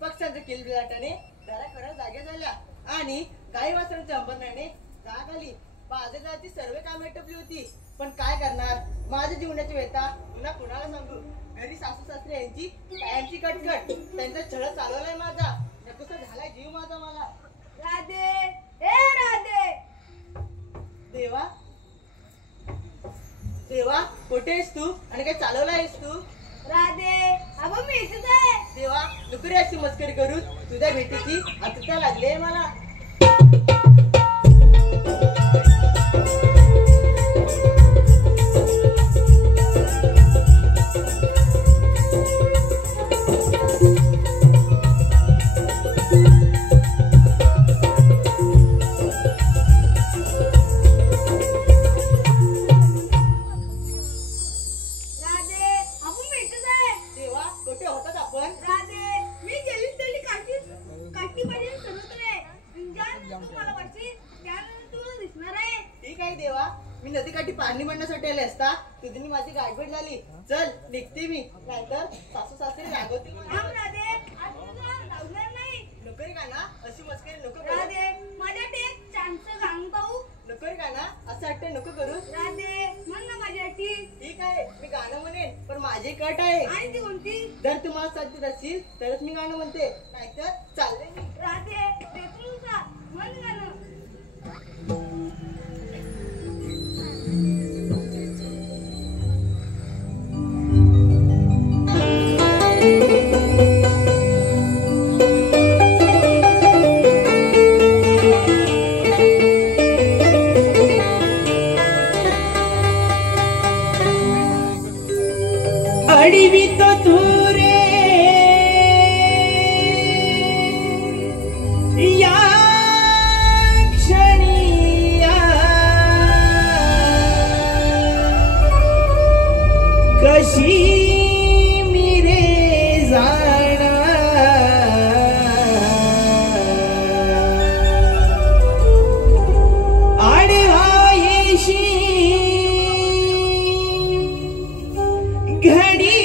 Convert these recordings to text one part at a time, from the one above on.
पक्ष्यांच्या किलबिलाटाने जरा खरं जागे झाल्या आणि काही वासरांच्या अंबरण्याने जाग आली. बाजाराची सर्व कामे टपली होती. पण काय करणार, माझ्या जीवनाची व्यथा पुन्हा कुणाला सांगू. घरी सासू सासरे यांची कायमची कटकट, त्यांचा छळ चालवलाय माझा. नकोसा झालाय जीव माझा मला. राधे, ए राधे. देवा देवा, कुठे आहेस तू आणि काय चालवला आहेस तू? राधे, अगं मी इथेच आहे. देवा, नको रे अशी मस्करी करू. तुझ्या भेटीची आतुरता लागली मला. देवा, मी नदीकाठी पाणी म्हणण्यासाठी आले असता तुझी माझी गाठभेट झाली. चल निघते मी, नाहीतर सासू सासरे रागवतील. नको रे गाना, अशी मस्करी नको करू. माझ्यासाठी एक चान्स गाणं पाहू. नको रे गाना, असं वाटतं नको करू. राधे, म्हण ना माझ्यासाठी. ठीक आहे, मी गाणं म्हणेन, पण माझी कट आहे. आणि ती कोणती? जर तुम्हाला साथ देत असेल तरच मी गाणं म्हणते, नाहीतर चालले मी. राधे, देतो का? म्हण गाणं. अडवित धुरे या क्षणी कशी मिरे जाणा आडवायशी घडी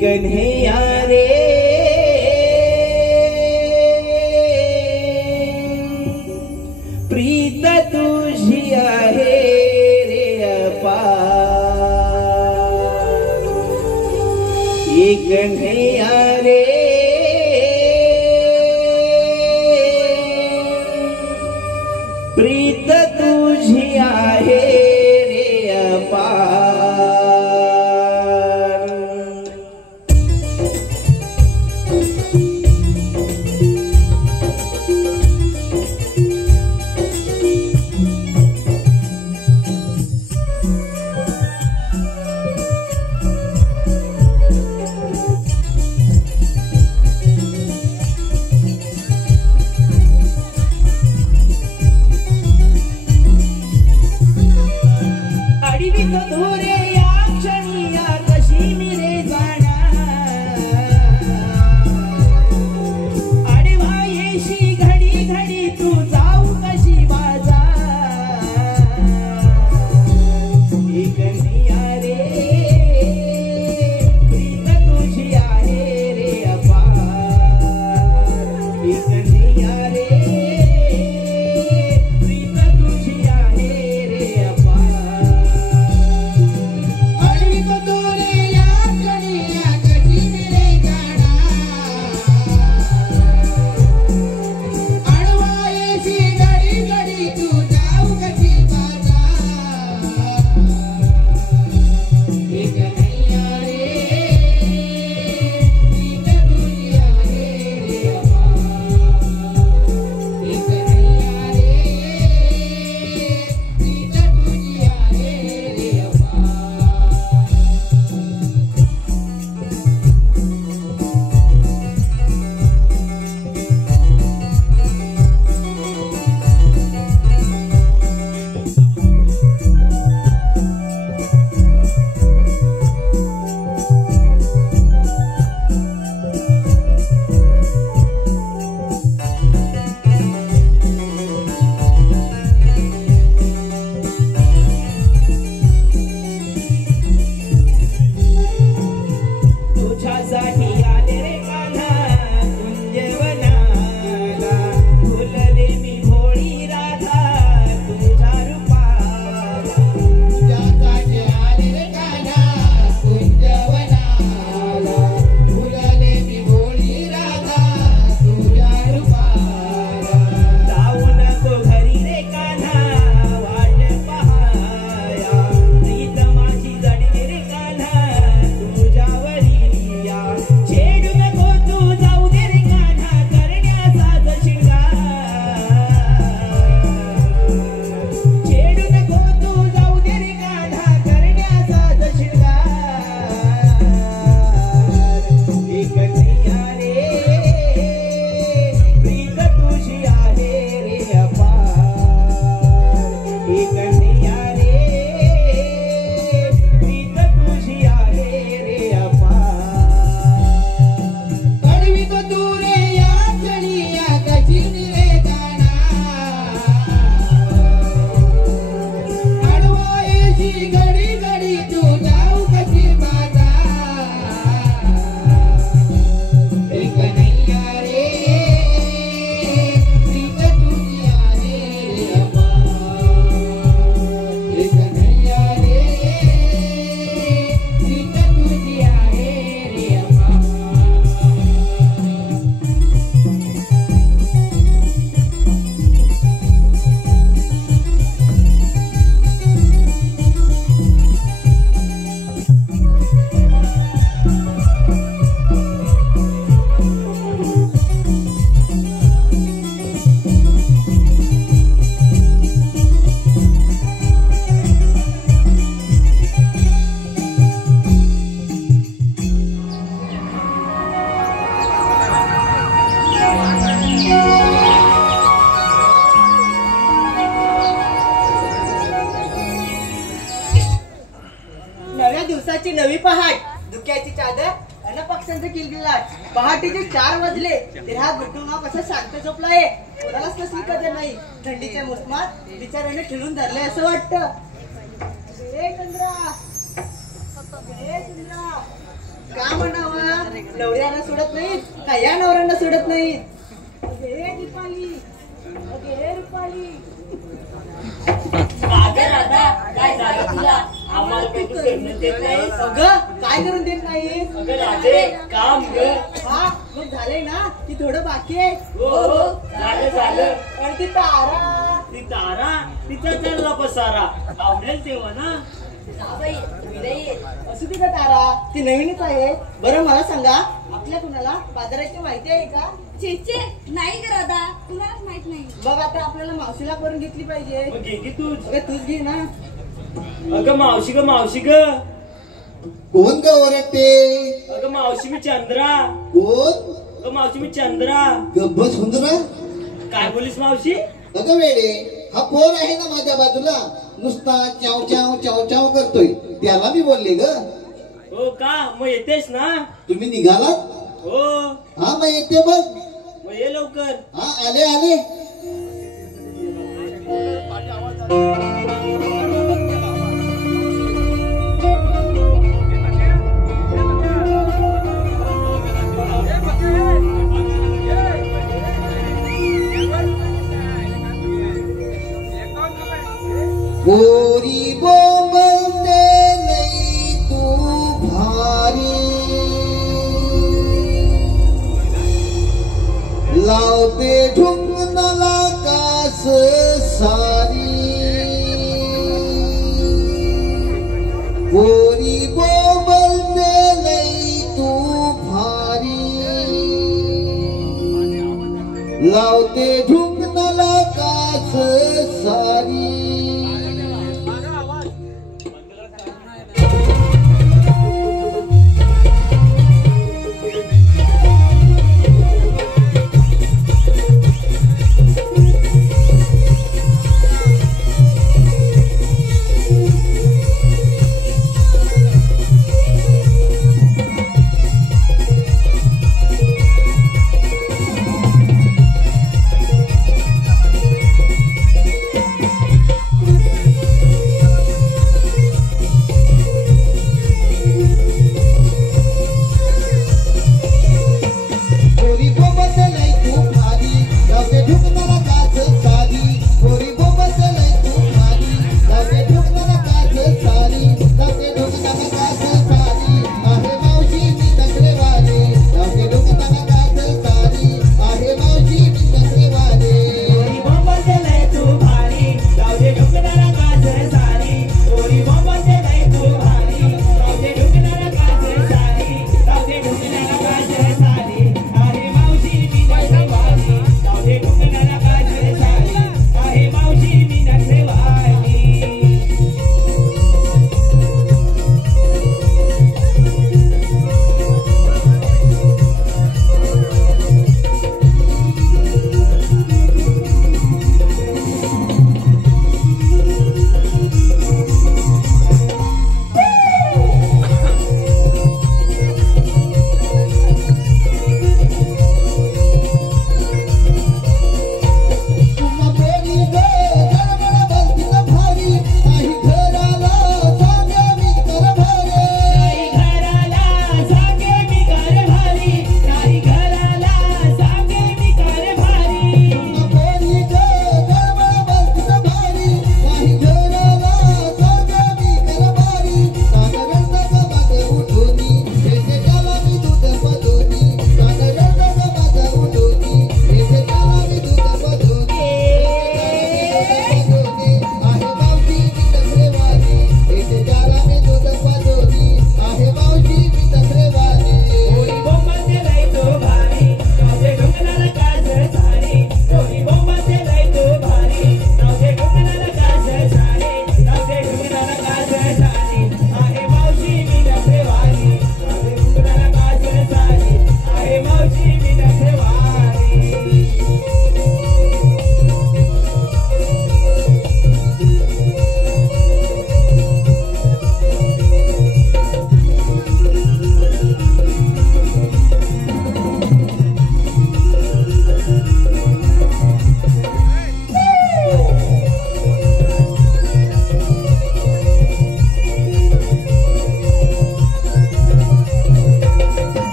कन्हैया रे प्रीत तुझी आहे रे अपार. कन्हैया रे प्रीत तुझी आहे रे अपार. त्यांचा किलकिलाट. पहाटेचे 4 वाजले तरी हा गुड्डू कसा शांत झोपलाय. कोणालाच कसली कदर नाही. थंडीच्या मोसमात बिचाऱ्याने ठेवून धरले असं वाटतं. ए चंद्रा, ए चंद्रा, का म्हणावा नवऱ्यांना सोडत नाहीत का या नवऱ्यांना सोडत नाहीत. अगे दीपाली, अगे रुपाली. काय झालं तुला? आम्हाला काही तू करून देत नाहीस. अगं काय करून देत नाही. अगं राजे काम ग. हा मग झालंय ना की थोडं बाकी आहे. हो झालं. पण ती तारा, ती तारा तिचा चालला पसारा. आवडेल तेव्हा ना. असू दे का तारा, ती नवीनच आहे. बरं मला सांगा, आपल्या कुणाला बाजाराची माहिती आहे का? चेचे नाही ग राधा, कुणालाच माहित नाही. बघ आता आपल्याला मावशीला करून घेतली पाहिजे. मग घे की तूच. अगं तूच घे ना. अगं मावशी ग. कोण ग ओरडते? अगं मावशी मी चंद्रा. कोण? अगं मावशी मी चंद्रा. गब्बस हुंदरा. काय बोलीस मावशी? अगं वेडे, हा पोर आहे ना माझ्या बाजूला, नुसता चाव चाव चाव चाव करतोय, त्याला मी बोलले ग. हो का? मग येतेस ना? तुम्ही निघालात? हो. हा मग येते बघ. मग ये लवकर. हा आले. गोरी बोंबलते नाही तू भारी, लावते ढुंगणाला कास सारी. गोरी बोंबलते नाही तू भारी, लावते ढुंगणाला कास सारी.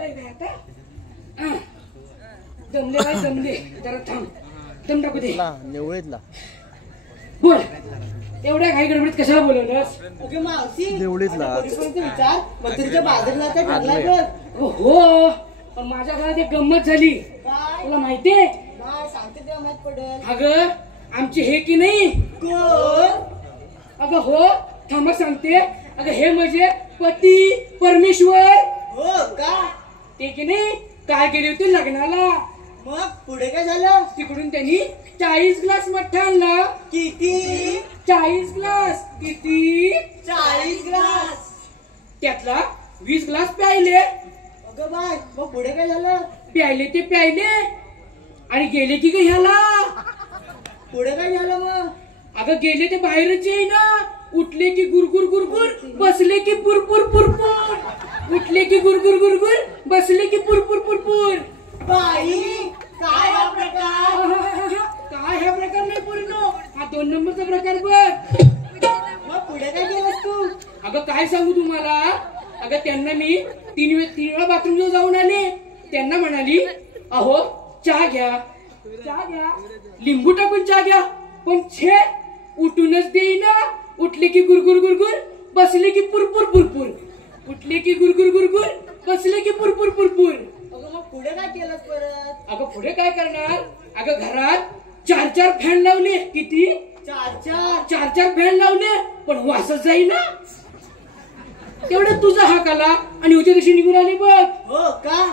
बोलताय काय आता हा. जमले बाई जमले जरा थांब दम टाकू दे निवळीतला बोल एवढ्या घाई गडबडीत कशाला बोलवलंस अगं मावशी निवळीतला. आता पोरीपोरींचा विचार मथुरेच्या बाजारला ठरलाय बघ. हो पण माझ्या घरात एक गंमत झाली काय तुला माहितीये नाही सांगते तेव्हा माहित पडेल. अगं आमची हे की नाही कोण? अगं हो थांबा सांगते अगं हे म्हणजे पती परमेश्वर हो का? ते की नाही काय गेले होते लग्नाला मग पुढे काय झालं? तिकडून त्यांनी 40 ग्लास मठ्ठा आणला किती? 40 ग्लास किती 40 ग्लास. त्यातला 20 ग्लास प्यायले अगं बाय मग पुढे काय झालं? प्यायले ते प्यायले आणि गेले की ग ह्याला पुढे काय झालं मग? अगं गेले ते बाहेरच येईना उठले की गुरगुर गुरगुर बसले की पुरपुर पुरपुर उठले की गुरगुर गुरगुर बसले की पुरपुर पुरपुर बाई काय हा प्रकार? काय हा प्रकार नाही पूर्ण हा 2 नंबरचा प्रकार बघ मग पुढे काय केलंस तू? अगं काय सांगू तुम्हाला अगं त्यांना मी 3 वेळा बाथरूम जाऊन आले त्यांना म्हणाली अहो चहा घ्या लिंबू टाकून चहा घ्या पण छे उठूनच देईना उठले की गुरगुर गुरगुर बसले की पुरपुर पुरपुर उठले की गुरगुर गुरगुर बसले की पुरपुर पुरपुर अगं मग पुढे काय केलंस परत? अगं पुढे काय करणार अगं घरात 4 फॅन लावले किती 4 फॅन लावले पण वासच जाईना तेवढं तुझा हाक आला आणि उद्या दिवशी निघून आली बघ हो का?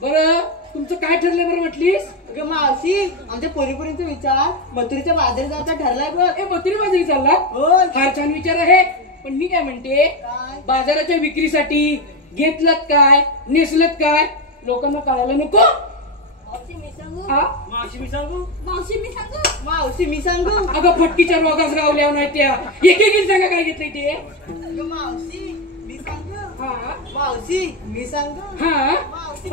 बरं तुमचं काय ठरलंय बरं म्हटलीस अगं मावशी आमच्या पोरीपोरींचा विचार मथुरेच्या बाजारात जायचा ठरलाय बघ. ए मथुरी बाजारी चालला हो फार छान विचार आहे पण मी काय म्हणते काय? बाजाराच्या विक्रीसाठी घेतलात काय नेसलत काय लोकांना कळायला नको मावशी मी सांगू हा? मावशी मी सांगू मावशी मी सांगू मावशी मी सांगू? अगं फटकीच्या रोगाच गावल्या नाही त्या एक सांगा काय घेतलंय ते अगं मावशी मी सांगू? हा मावशी मी सांगू? हा मावशी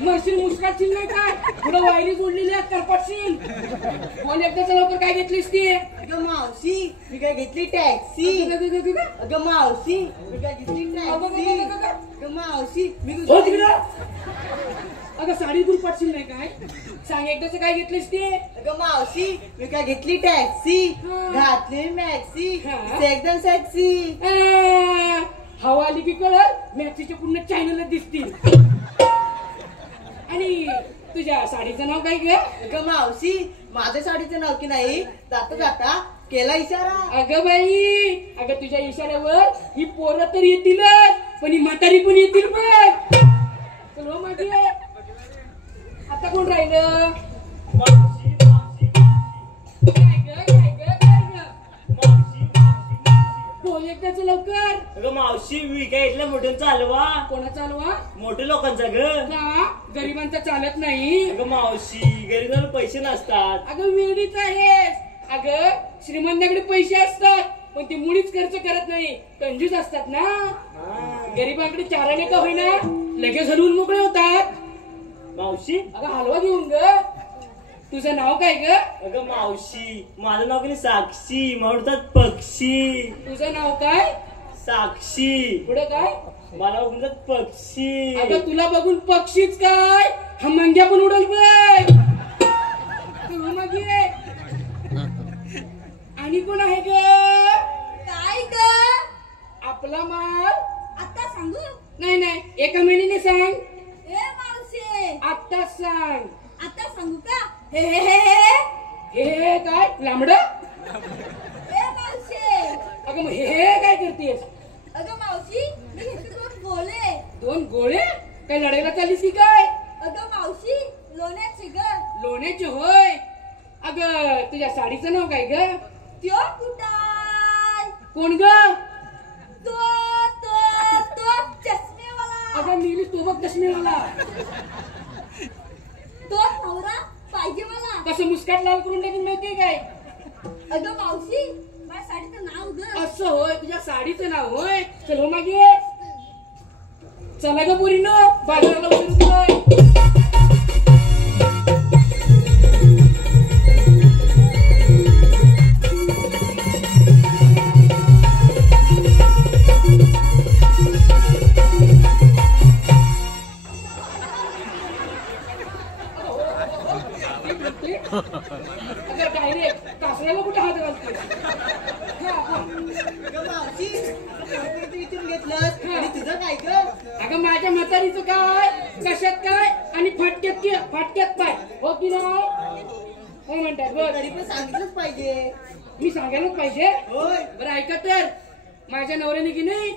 मशीन मुस्काटशील नाही काय पुढं वायरी जोडलेली आहेत करपाटशील बोल एकदाच लवकर काय घेतलीस ती अगं मावशी मी काय घेतली टॅक्सी. अगं मावशी मी काय घेतली टॅक्सी. अगं मावशी मी हो तिकडं अगं साडी दूर पाटशील नाही काय सांग एकदाच काय घेतलीस ते अगं मावशी मी काय घेतली टॅक्सी. हा. घातली मॅक्सी हा. एकदम सेक्सी. हवा आली की कळत मॅक्सीच्या पूर्ण चॅनलच दिसतील आणि तुझ्या साडीचं नाव काय ग अगं मावशी माझ्या साडीचं नाव की नाही जाता जाता केला इशारा. अगं बाई अगं तुझ्या इशाऱ्यावर ही पोरं तर येतीलच पण ही म्हातारी पण येतील बघ चल हो माझी आता कोण राहिलं मावशी मावशी काय ग मावशी बोल एकदाच लवकर अगं मावशी विकाय इथल्या मोठ्या चालवा कोणा चालवा मोठ्या लोकांचा ग का गरिबांचा चालत नाही अगं मावशी गरीबाला पैसे नसतात अगं वेळीच आहेस अगं श्रीमंताकडे पैसे असतात पण ते मुळीच खर्च करत नाही कंजूस असतात ना गरिबांकडे चाराने का होईना लगेच हलवून मोकळे होतात मावशी अगं हलवा घेऊन ग तुझं नाव काय ग अगं मावशी माझं नाव की साक्षी म्हणतात पक्षी तुझं नाव काय साक्षी पुढे काय मला म्हणतात पक्षी अगं तुला बघून पक्षीच काय हा मंग्या पण उडल बघ तू मग ये. आणि कोण आहे ग काय ग आपला माल आता सांगू नाही एका महिन्याने सांग ए मावशी आत्ताच सांग आता सांगू का हे हे हे हे हे काय लांबड ए मावशी अगं मग हे काय करतेस अगं मावशी मी घेतले 2 गोळे 2 गोळे काय लढायला चालीस की काय अगं मावशी लोण्याचे ग लोण्याचे होय अगं तुझ्या साडीचं नाव काय ग त्यो कुठाय कोण ग तो तो तो चष्मेवाला अगं नीली तो बघ चष्मेवाला तो नवरा पाहिजे मला कसं मुस्काट लाल करून टाकून माहितीये काय अगं मावशी माझ्या साडीचं नाव ग असं होय तुझ्या साडीचं नाव होय चल हो मागे चला ग पोरीनो बाजाराला उतरून मावशी अगं डायरेक्ट कासऱ्याला कुठे हात घालते अगं मावशी आता विचारून घेतलंस आणि तुझं काय ग? अगं माझ्या म्हातारीचं काय कशात काय आणि फाटक्यात काय हो की नाही काय म्हणतात बघ तरी पण सांगितलंच पाहिजे. मी सांगायलाच पाहिजे होय बरं ऐका तर माझ्या नवऱ्याने की नाही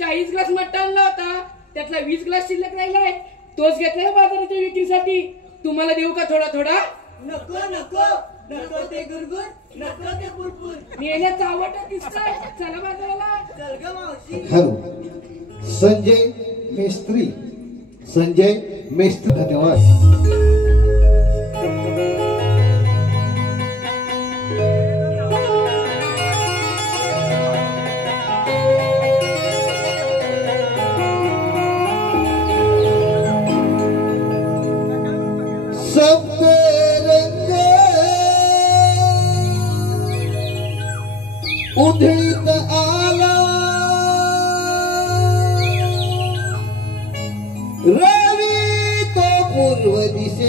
40 ग्लास मट्टा आणला होता त्यातला 20 ग्लास शिल्लक राहिलाय तोच घेतलाय बाजाराच्या विक्रीसाठी तुम्हाला देऊ का थोडा थोडा नको नको नको ते गुरगुर नको ते पुरपूर. मी येण्याचा आवडत दिसतोय चला बाजाराला चल ग मावशी. हॅलो संजय मेस्त्री धन्यवाद. सबको रंग उधळीत आला रवी तो पूर्व दिशे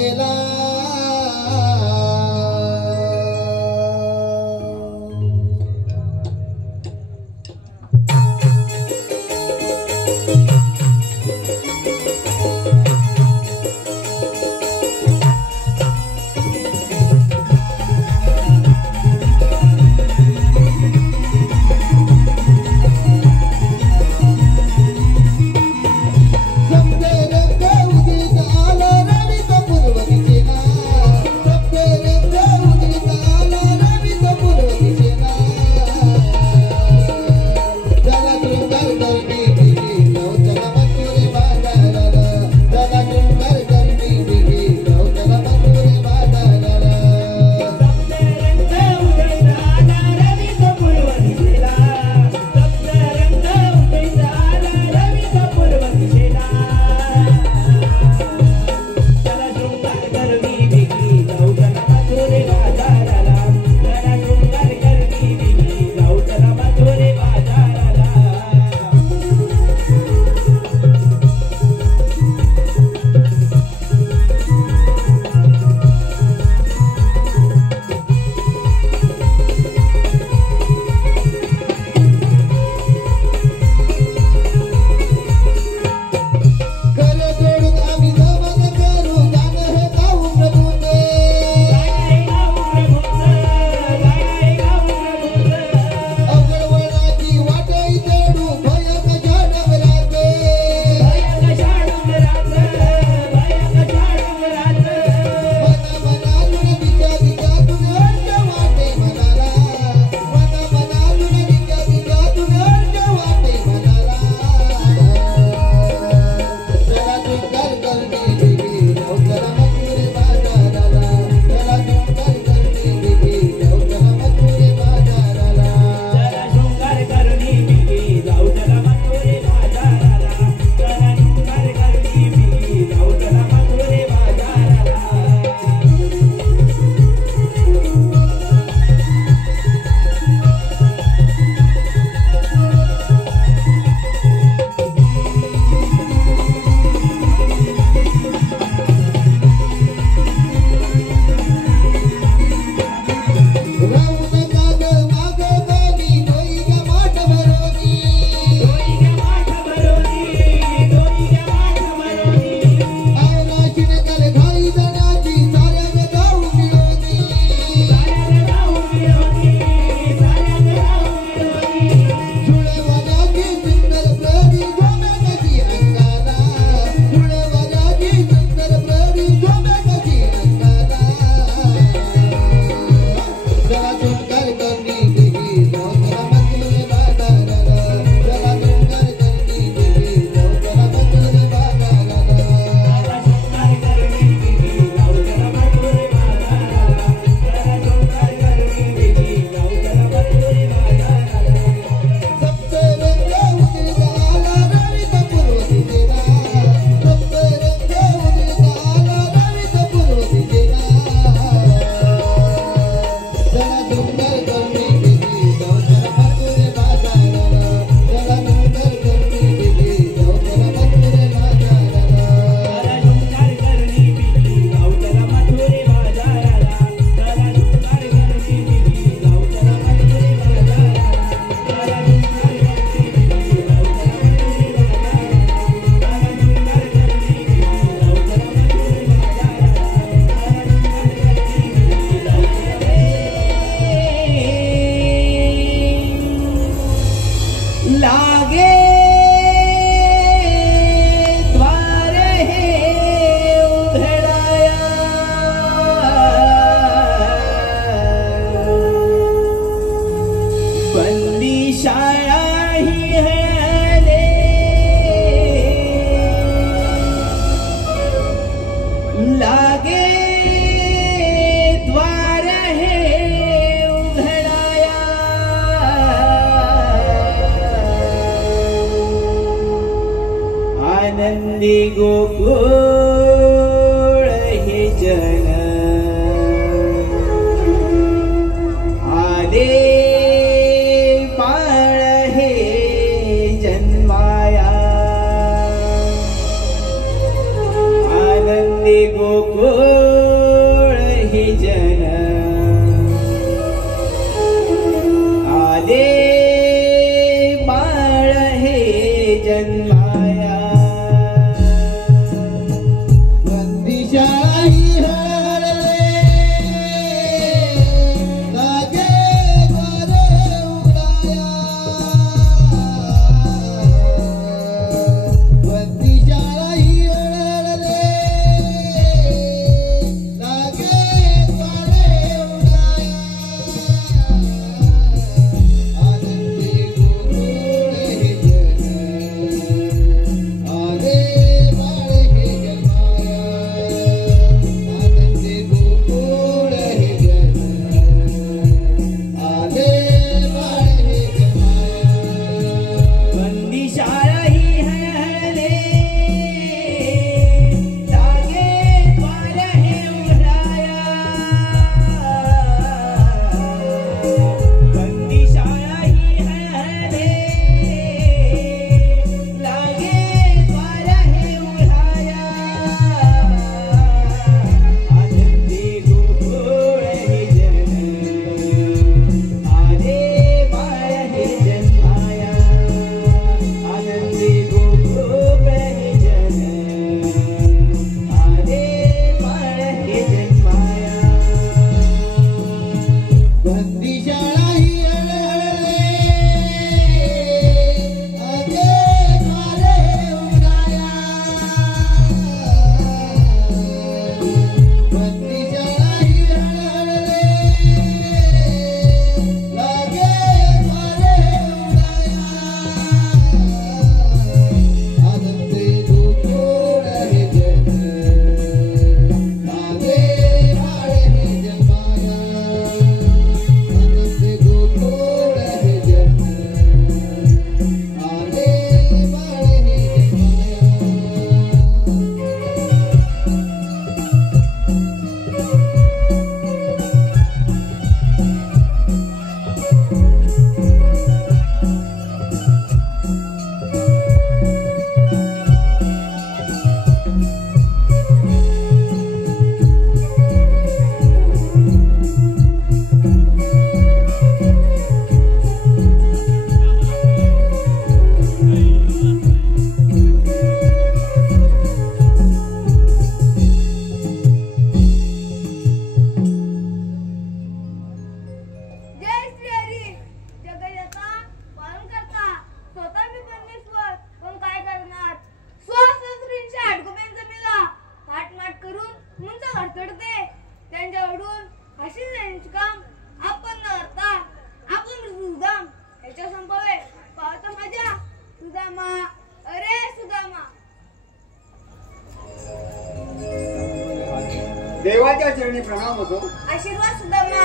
तुमच्या चरणी प्रणाम होतो. आशीर्वाद सुदामा.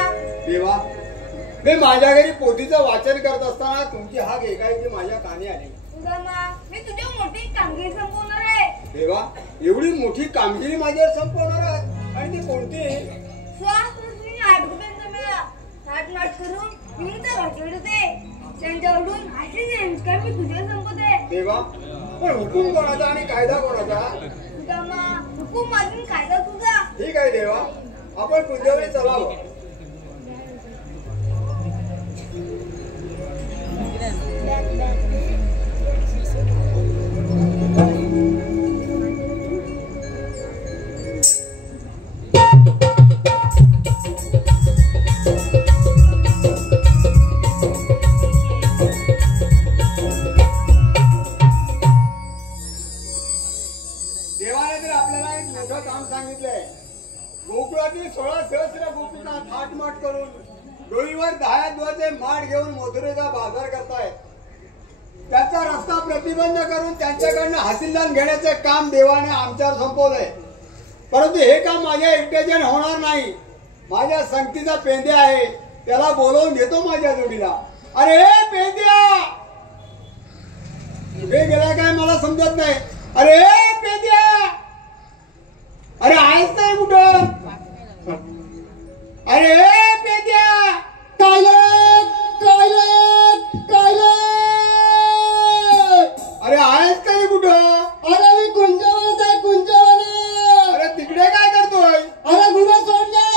देवा, मी माझ्या घरी पोथीचं वाचन करत असताना तुमची हाक एकाएकी माझ्या कानी आली. सुदामा, मी तुझी मोठी कामगिरी संपवणार आहे. देवा, एवढी मोठी कामगिरी माझ्यावर संपवणार आहात आणि ती कोणती? श्वास मी 8 रुपयांचा मिळा नाट करून मी तर घातले त्यांच्याकडून अशी संस्कार मी तुझे संपवते. देवा, पण हुकूम कोणाचा आणि कायदा कोणाचा? सुदामा, हुकूम माझून कायदा तुझा. ठीक आहे देवा, आपण पूजेकडे चलावं. देवाने तर आपल्याला एक मोठं काम सांगितलंय. गोकुळातील 16 सहस्र गोपिका थाटमाट करून डोईवर 10 दुधाचे माठ घेऊन मथुरेचा बाजार करतायत. त्याचा रस्ता प्रतिबंध करून त्यांच्याकडनं हासिलदान घेण्याचे काम देवाने आमच्यावर संपवलंय. परंतु हे काम माझ्या एकट्याच्याने होणार नाही. माझ्या संगतीचा पेंद्या आहे, त्याला बोलवून घेतो माझ्या जोडीला. अरे पेंद्या, कुठे गेला काय मला समजत नाही. अरे पेंद्या, अरे आहेस नाही कुठं? अरे पेंद्या, अरे आहेस काय कुठं? अरे मी कुंजवनात आहे, कुंजवनात. अरे तिकडे काय करतोय? अरे गुरु सोडले.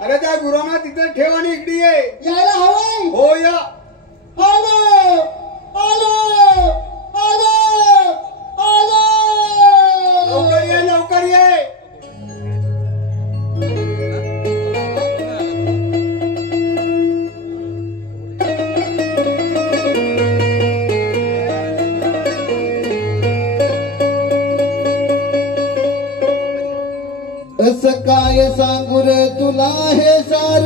अरे त्या गुरांना तिथे ठेव आणि इकडे ये. यायला हवंय. हो या. आलो आलो आलो आलो. लवकर ये, लवकर ये. असं काय सांगू रे तुला हे सार,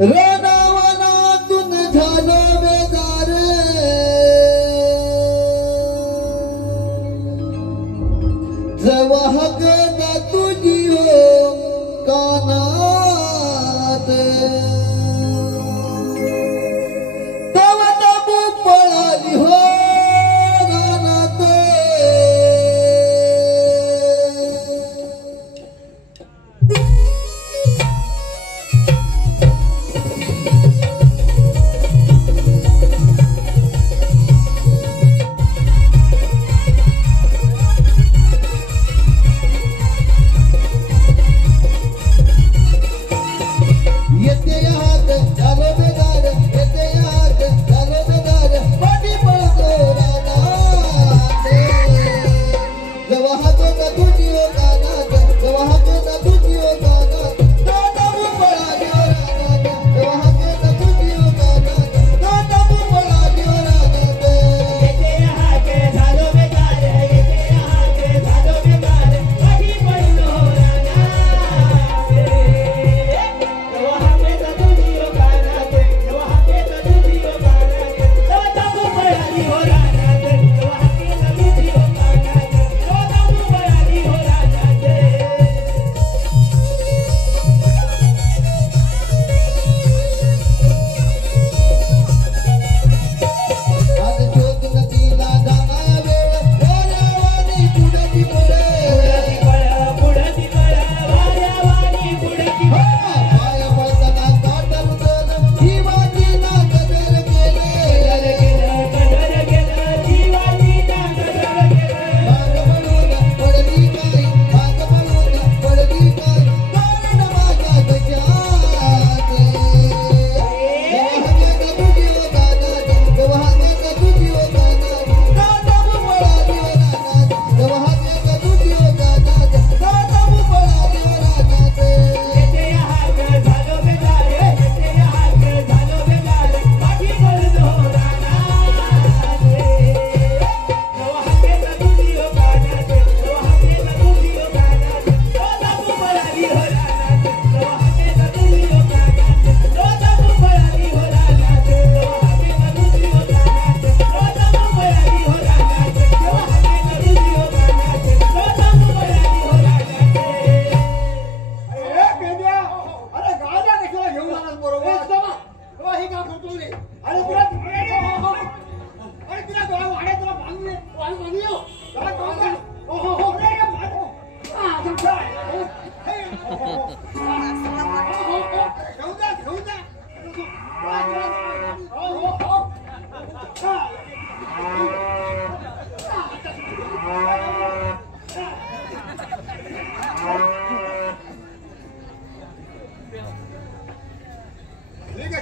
रानावनातून झालं बेदार. जवा हगदा तुझी हो कानात, तवा ताबू पळाली हो रानात.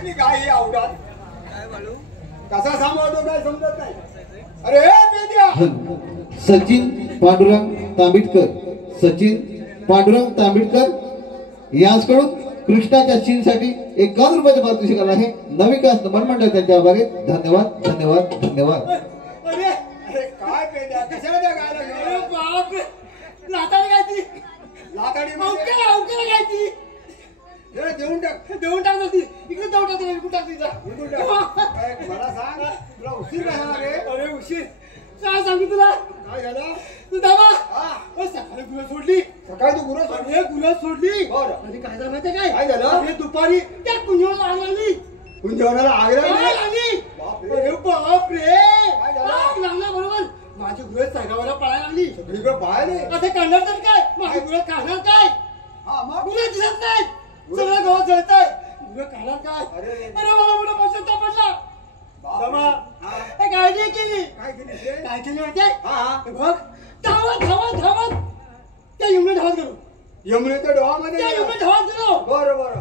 कसली गाय ही आवडात कसा सांभाळतो काय समजत नाही. अरे पेद्या सचिन पांडुरंग तांबिटकर, सचिन पांडुरंग तांबिटकर यांच्याकडून कृष्णाच्या सीनसाठी 51 रुपयाचे पारितोषिक आलं आहे. नविकास मनमंडळ त्यांच्या आभारी. धन्यवाद धन्यवाद धन्यवाद. अरे अरे काय पेद्या कशाला त्या गायला अरे घेऊन बाप लाताडी गायची लाताडी म्हणजे अवकेला गायची जरा देऊन टाक देऊन टाक ती इकडे देऊन टाक इकडे टाक तिचा निघून टाक. काय, मला सांग तुला उशीर काय झाला रे? अरे उशीर काय सांगू तुला काय झालं? तू दाबा हा सकाळी गुरं सोडली सकाळी तू गुरं सोडली? अरे गुरं सोडली बरं. आणि काय झालं माहितीये काय काय झालं? अरे दुपारी त्या कुंजवला आग लागली कुंजवनाला आग आग लागली? लागली बापरे. अरे बाप रे काय झालं? आग लागल्या बरोबर माझी गुरं सगळ्याला पळायला लागली सगळीकडे पाहिले आता करणार तर काय माझी गुरं खाणार काय हा मग गुरं दिसत नाही सगळं गावात जळतंय गुरं खाणार काय अरे. अरे मला मोठा पश्चाताप पडला बापरे. बाबा हा. हे काळजी केली काय केली रे? काय केली माहितीये हा हा हे बघ धावत धावत धावत त्या यमुने धावत गेलो यमुनेच्या डोहामध्ये त्या यमुने धावत गेलो बरं बरं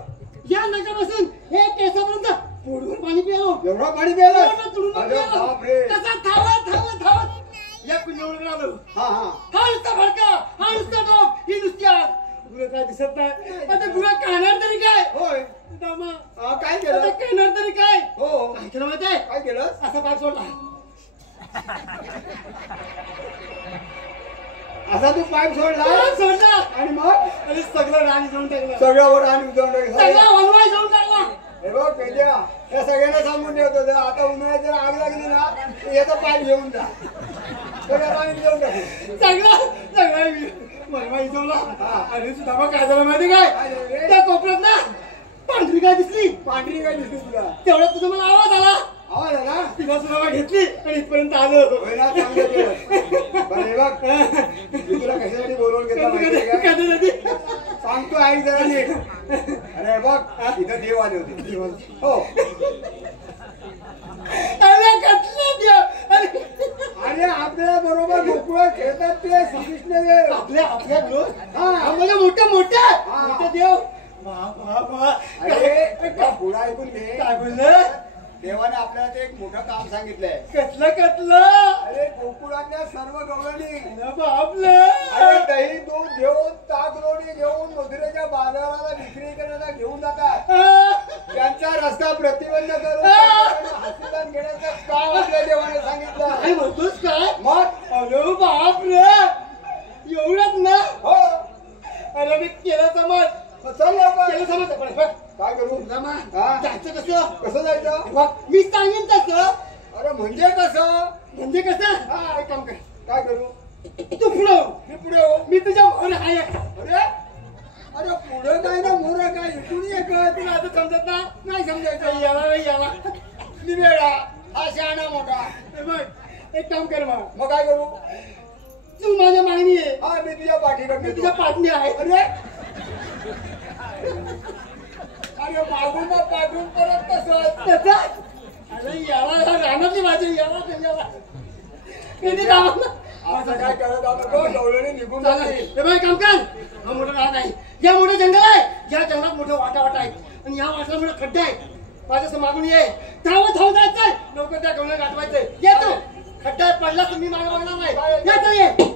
या नकापासून हे केसापर्यंत पोटभर पाणी पिलो एवढं पाणी प्यायलं? पोटभर तुडून अरे पिलो बापरे. तसा धावत धावत धावत या कुंजवळीकडे आलो हा हा हा नुसता फडका हा नुसता टोप ही नुसती आग गुरं काय दिसत नाही आता गुरं खाणार तरी काय होय दामा हा, काय आता केलं? खाणार तरी काय हो काय केलं माहितीये काय केलं? असा पाय सोडला असा तू पाईप सोडला सोडला आणि मग आणि सगळं राणी जाऊन टाकलं सगळं वर आणि उजवून टाकलं. सगळा हलवाई जाऊन टाकला हे बघ पेद्या या सगळ्यांना सांगून ठेवतो जर आता उन्हाळ्यात जर आग लागली ना तर याचा पाईप घेऊन जा सगळं पाणी घेऊन टाकू. सगळं मरवा इजवला हा. आणि सुद्धा काय झालं माहिती काय काय झालं रे? त्या कोपऱ्यात ना पांढरी काय दिसली पांढरी काय दिसते तुला? तेवढ्यात तुझा मला आवाज आला आवाज आला? तिला सुद्धा घेतली आणि इथपर्यंत आलो होय ना, चांगलं केलं. बरं हे बघ मी तुला कशासाठी बोलवून घेतला माहिती आहे का? कधी सांगतो आई जरा नीट. अरे बघ इथं देव आले होते हो अरे कसले देव आणि आपल्या बरोबर गोकुळात खेळतात ते श्रीकृष्ण देव. आपल्या ग्रोथ हा. म्हणजे मोठे हा. मोठे देव वा अरे पुढं ऐकून घे. काय बोललं देवाने आपल्याला ते एक मोठं काम सांगितलंय. कसलं अरे गोकुळातल्या सर्व गवळणी आपलं अरे दही दूध घेऊन ताक लोणी घेऊन मधुरेच्या बाजाराला विक्री करण्याला घेऊन जातात. त्यांचा रस्ता प्रतिबंध करून हस्तिदान घेण्याचं काम आपल्या देवाने काय सांगितलं. म्हणतोस काय मग अरे बाप रे एवढंच ना हो अरे मी केलं समज चल लवकर. केलं समज पण बघ, काय करू जमा हा? जायचं कसं कसं जायचं? बघ, मी सांगेन तसं अरे म्हणजे कसं? म्हणजे कसं हा एक काम कर काय करू? तू पुढं मी पुढे हो. मी तुझ्या भाऊला हाय अरे अरे पुढे काय ना मोर काय इकडून ये का? तुला आता समजत ना नाही समजायचं याला निवेडा हा शहाणा मोठा. हे बघ एक काम कर मग मग काय करू? तू माझ्या मागणी आहे हा मी तुझ्या पाठीकडे मी येतो. तुझ्या पाटणी आहे अरे अरे मागून मग पाठवून परत कसं? त्याचा अरे याला रानातली माझी याला कधी कामा असं काय करत आहोत गो? डोळ्याने निघून जाते. हे बघ काम कर हा मोठं रान आहे या मोठं जंगल आहे या जंगलात मोठे वाटा आहेत आणि या वाटाला मोठे खड्डे आहेत माझ्या मागून ये धावत जायचंय लवकर त्या गवळ्या गाठवायचंय येतो खड्डा पडला तुम्ही मागे बघणार नाही येतो ये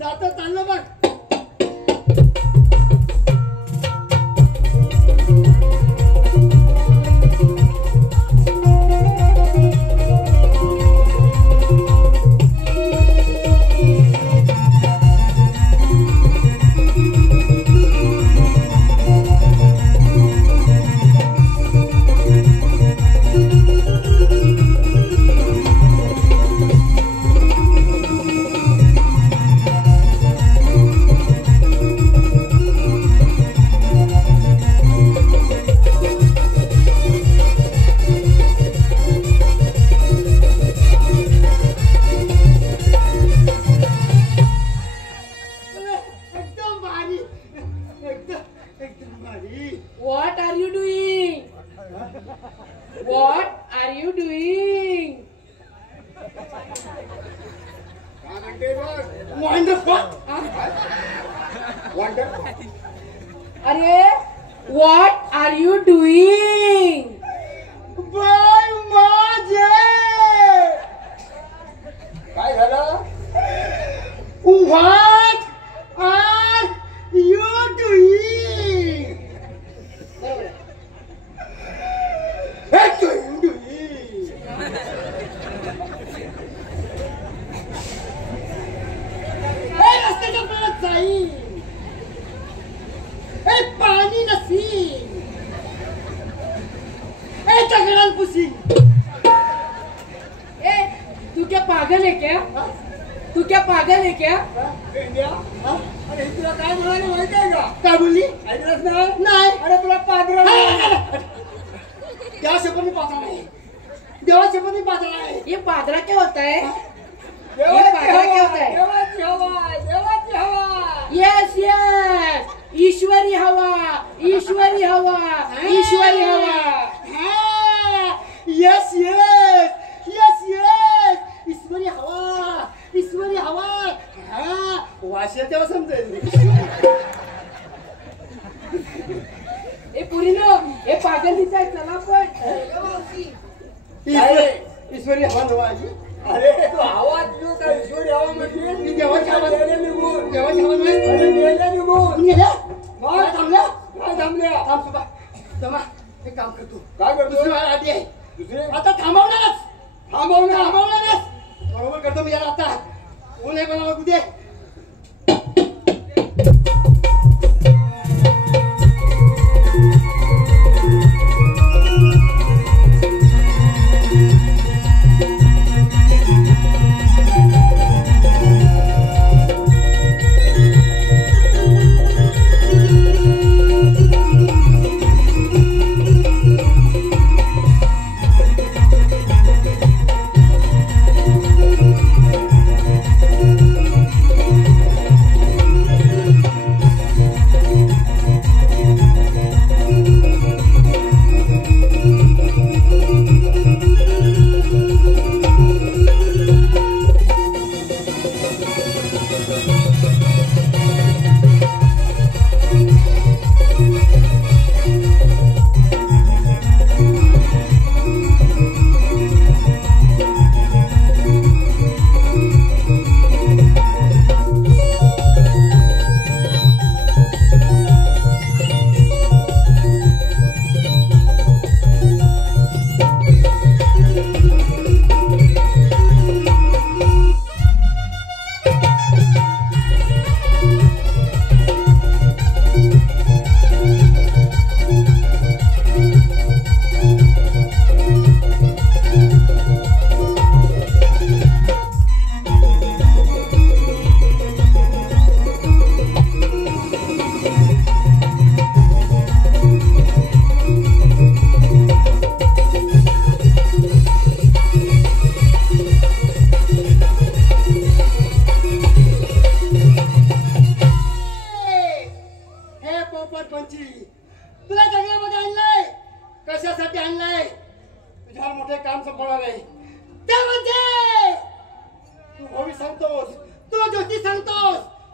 जातो चाललो बघ. What are you doing? What are you doing? Wonderful wonderful. अरे what are you doing? Bye माझे काय झालं? What are you doing? What are you doing? रस्त्याच्या परत जाईल. पाणी नसील. दगडाल पुसील. ए, तू क्या पागल है क्या? तू क्या पागल है क्या? अरे तुला काय म्हणाले माहिती आहे का? काय बोलली? ऐकलंच नाही. अरे तुला पादरा देवा शपथ पात्र नाही. देवा शपथ पात्र नाही. ये पादरा क्या होता है? देवाची क्या होता है? देवाची हवा. देवाची हवा. यस यस, ईश्वरी हवा, ईश्वरी हवा, ईश्वरी हवा. Yes yes yes yes. ईश्वरी हवा. ईश्वरी हवा. हा वाशे तेव्हा समजेल. ए पुरीनो, ए पागल दिसाय, चला पण. ईश्वरी हवा नवाजी. अरे तू हवा तुझं काय ईश्वरी हवा म्हणजे मी देवाची हवा गेले निघून. देवाची हवा नाही. अरे गेले निघून. गेल्या? काय थांबल्या? काय थांबल्या? थांब सुबा. जमा एक काम करतो. काय करतो? दुसरी वेळ आधी आहे. दुसरे आता थांबवणारच. थांबवणारच. बरोबर करतो मी याला आता. ऊन आहे मला बघू दे.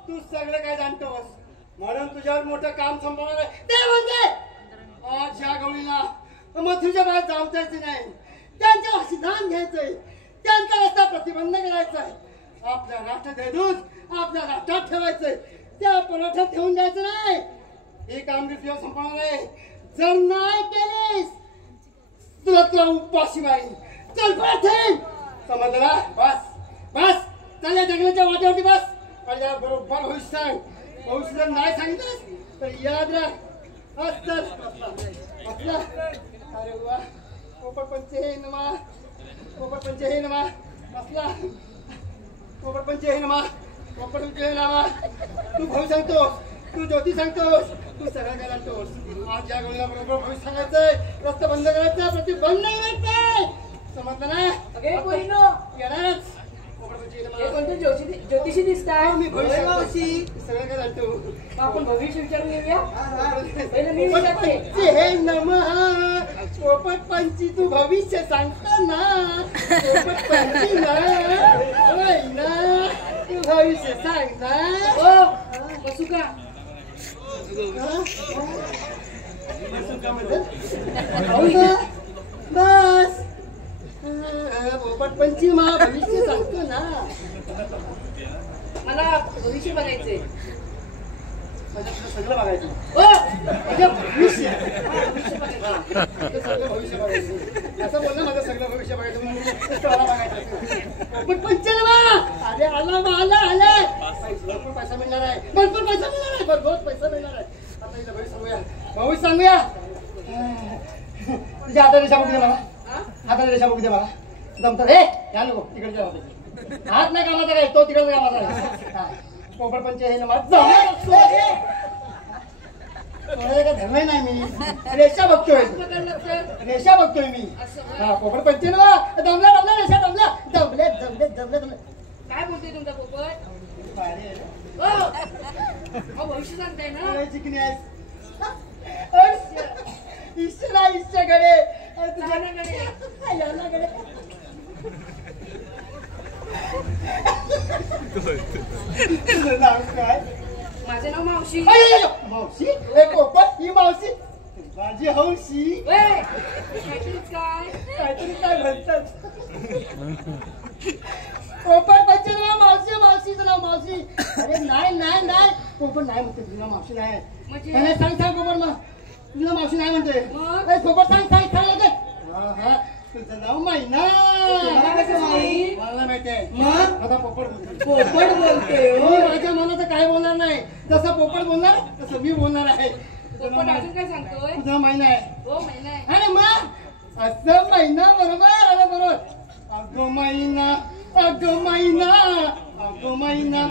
तू सगळं काय जाणतोस म्हणून तुझ्यावर मोठं काम संपवणार आहे ते म्हणजे आज या गवळीला मथुरीच्या बाहेर जाऊ द्यायचं नाही, त्यांच्या सिद्धांत घ्यायचंय, त्यांचा रस्ता प्रतिबंध करायचा आहे. आपल्या राष्ट्रध्वज आपल्या राष्ट्रात ठेवायचंय, त्या पराठ्यात ठेवून द्यायचं नाही. हे कामगिरी तुला संपवणार आहे. जर नाही केलीस तुला तुला उपाशी मारीन. चल पाठेन, समजलं ना? बस बस, चल या जंगलाच्या वाटेवरती बस आणि याला बरोबर भविष्य सांग. भविष्य जर नाही सांगितलंस तर याद राख. असं असलं. अरे वा, पोपटपंच हे नमा, पोपटपंच हे नमा. असला पोपटपंच हे नमा, पोपटपंच हे नमा. तू भाऊ सांगतो, तू ज्योती सांगतोस, तू सगळं काय लागतोस. आज या गोळीला बरोबर भविष्य सांगायचंय. रस्ता बंद करायचा, प्रतिबंध नाही करायचंय. समजलं ना? अगे पोरीनो, येणारच. पोपटपंच हे नमा. हे कोणतं ज्योतिषी दिसताय? मी भविष्य मावशी. सगळं काय लागतो. मग आपण भविष्य विचारून घेऊया. पहिलं मी विचारते. पोपटपंची हे नमः. पोपटपंची तू भविष्य सांगता ना. पोपटपंची ना, होय ना, तू भविष्य सांग ना. ओ बसू का? बस. पोपटपंची मा भविष्य सांगतो ना. मला भविष्य बघायचंय. माझ्या सगळं बघायचं. ओ माझं भविष्य भविष्य बघायचं. सगळं भविष्य बघायचं. असं बोल ना, माझं सगळं भविष्य बघायचं म्हणून मला बघायचं. पोपटपंच ना. अरे आला बा, आला. भरपूर पैसा मिळणार आहे, भरपूर पैसा मिळणार आहे, भरपूर पैसा मिळणार आहे. आता इथं भविष्य सांगूया, भविष्य सांगूया. तुझ्या हातात रेषा बघू दे मला. हातात रेषा बघू दे मला. जमतं रे, या नको तिकडच्या हातात. हात नाही कामाचा काय, तो तिकडचा कामाचा आहे. पोपटपंच हे ना का धरलंय नाही मी. रेषा बघतोय, रेषा बघतोय मी. हा पोपटपंच ना. दमला रेषा, दमले. काय बोलतोय तुमचा पोपट? भारी आहे. ओ भविष्य सांगताय ना? अरे चिकनी आहेस. ईश्वरा ईश्वराकडे. यानाकडे. तुझं नाव काय? माझं नाव मावशी. अय्यो, मावशी. ए पोपट, ही मावशी माझी हौशी. काहीतरीच काय? काहीतरी काय म्हणतात. पोपट बच्चे नाव मावशी, मावशीचं नाव मावशी. अरे नाही पोपट नाही म्हणते, तुझं मावशी नाही. म्हणजे सांग पोपट मग, तुझं मावशी नाही म्हणते. मग? ए, पोपट सांग लगेच. हा तुझं नाव मैना. मला कसं माहित? मला माहिती आहे. मग? आता पोपट बोलते. पोपट बोलते हो. मी माझ्या मनाचं काय बोलणार नाही. जसं पोपट बोलणार तसं मी बोलणार आहे. पोपट अजून काय सांगतोय? तुझा महिना आहे. हो महिना आहे. अरे मग असं महिना बरोबर. अरे बरोबर. अगं महिना, अगं महिना, अगं महिना,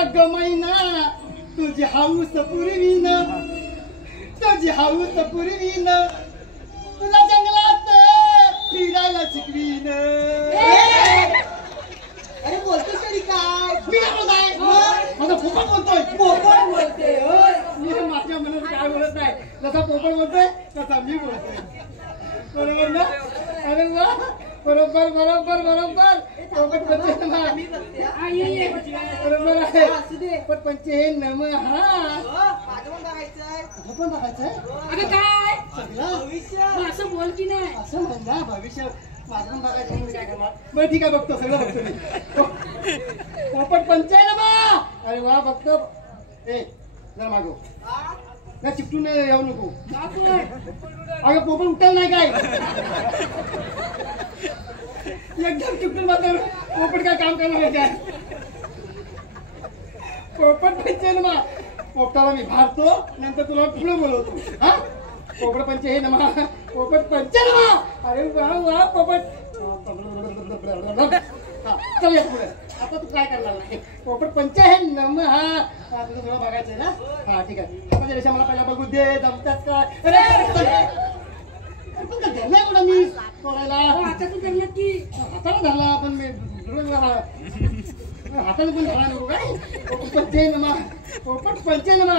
अगं महिना, तुझी हाऊस पुरवीन, तुझी हाऊस पुरवीन, तुला जंगलात फिरायला शिकवीन. अरे बोलतोस तरी काय? मी काय बोलत आहे? माझा पोपट बोलतोय. पोपट बोलते होय. मी माझ्या मनात काय बोलत नाही. जसा पोपट बोलतोय तसा मी बोलतोय. बरोबर ना? अरे वा, बरोबर. पोपट बोलतोय ना. मी बघते हा. हा, ये. बरोबर आहे. असू दे. पोपटपंच हे नमः. हो, माझं पण बघायचंय. असं पण बघायचंय अगं काय? सगळं. भविष्य. मग असं बोल की नाही? असं म्हणा भविष्य. माझं पण बघायचं म्हणून काय करणार. बरं ठीक आहे, बघतो, सगळं बघतो मी. पोपटपंच आहे ना. अरे वा, बघतो. ए जरा मागव हा? ना, चिपटून येऊ नको. का तुला? अगं पोपट उठल नाही काय. एकदम चिपटून बघतो. पोपट काय काम करणार आहे काय. पोपट पंच नमा. पोपटाला मी भारतो, नंतर तुला पुढे बोलवतो. हा पोपट हे नमा. पोपट पंच नमा. अरे वा पोपट. हा चल पुढे. आता तू काय करणार नाही. पोपट पंच हे नम. हा तुझं थोडं बघायचंय ना. हा ठीक आहे. आता रेषा मला पहिला बघू दे. जमतात काय. धरलाय कुठं मी तोडायला. आता तू त्यांना की हाताला धरला पण मी हाताने पण धरला नको काय. पोपट पंच नमा. पोपट पंच नमा.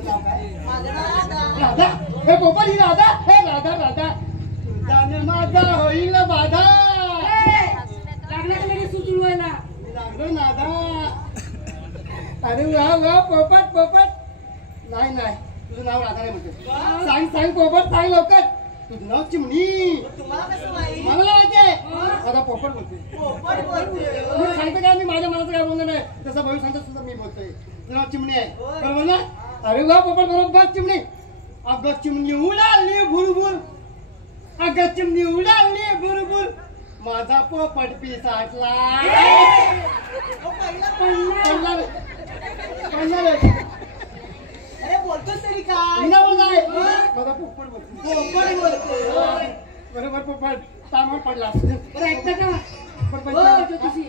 माझं नाव राधा. राधा. हे पोपट ही राधा. हे राधा. तुझ्याने माझा होईल बाधा. लागला का लगेच सुचवायला? लागलो नादा. अरे वा पोपट. नाही तुझं नाव राधा नाही म्हणते. सांग पोपट, सांग लवकर. तुझं नाव चिमणी. तुम्हाला कसं माहिती? मला माहितीये. आता पोपट बोलते. पोपट बोलतोय. मी सांगतो काय, मी माझ्या मनाचं काय बोललं नाही. तसं भविष्य सांगतो सुद्धा मी बोलतोय. तुझं नाव चिमणी आहे. बरोबर ना? अरे वा पोपट बरोबर चिमणी. अगं चिमणी उडाली भुरभुर, अगं चिमणी उडाली भुरभुर, माझा पोपट पिसाटला. पडला रे. अरे बोलतोस तरी काय? मी नाही बोलताय. माझा पोपट बोलतो. पोपट बोलतोय. बरोबर पोपट तामावर पडला. बरं ऐकता का? हो, ज्योतिषी,